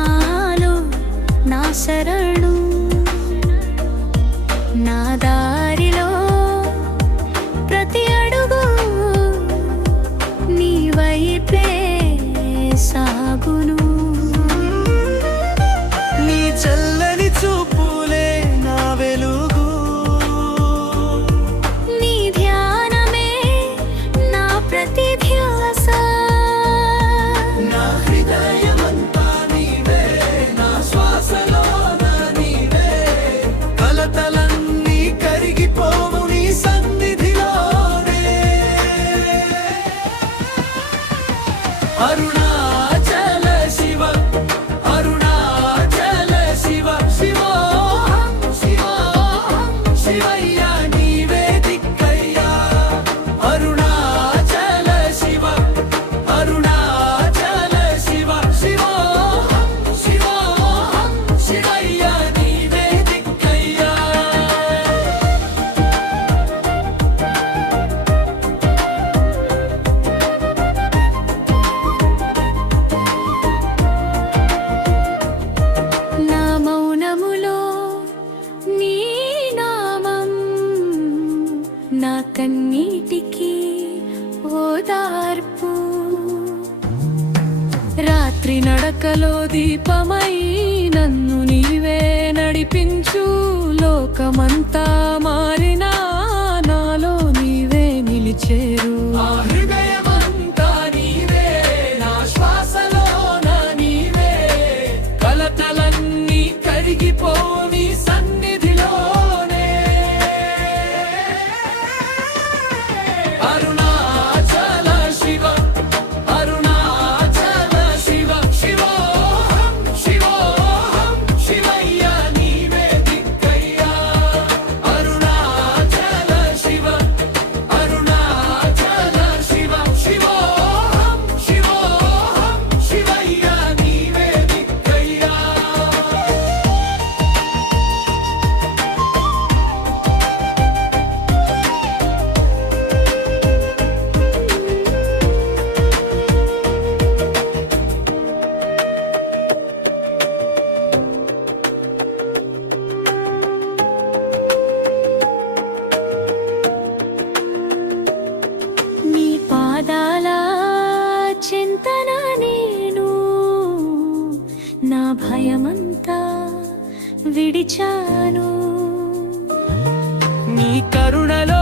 నాలో నా శరణు, నా దారిలో ప్రతి అడుగు నీ వైపే సాగును. నీ చల్లని చూపులే నా వెలుగు, నీ ధ్యానమే నా ప్రతి ధ్యాస. నా హృదయమంతా నీవే, నా శ్వాసలోన నీవే, కలతలన్నీ కరిగిపోవు నీ సన్నిధిలోనే. అరుణాచల శివ, అరుణాచల శివ, శివోహం శివోహం శివయ్య నీవే దిక్కయ్యా. అరుణాచల శివ, అరుణాచల శివ, శివోహం శివోహం శివయ్య నీవే దిక్కయ్యా. నా మౌనములో నీ నామం, నా కన్నీటికి ఓదార్పు. రాత్రి నడకలో దీపమై నన్ను నీవే నడిపించు. లోకమంతా మారినా నాలో నీవే నిలిచేరు. ఆ హృదయమంతా నీవే, నా శ్వాసలోన నీవే, కలతలన్నీ కరిగిపోవు నీ సన్నిధిలోనే. అరుణాచల శివ, అరుణాచల శివ, శివోహం శివోహం శివయ్య నీవే దిక్కయ్యా. అరుణాచల శివ, అరుణాచల శివ, శివోహం శివోహం శివయ్య నీవే దిక్కయ్యా. నీ పాదాల చింతన నేను నా భయమంతా విడిచాను. నీ కరుణలో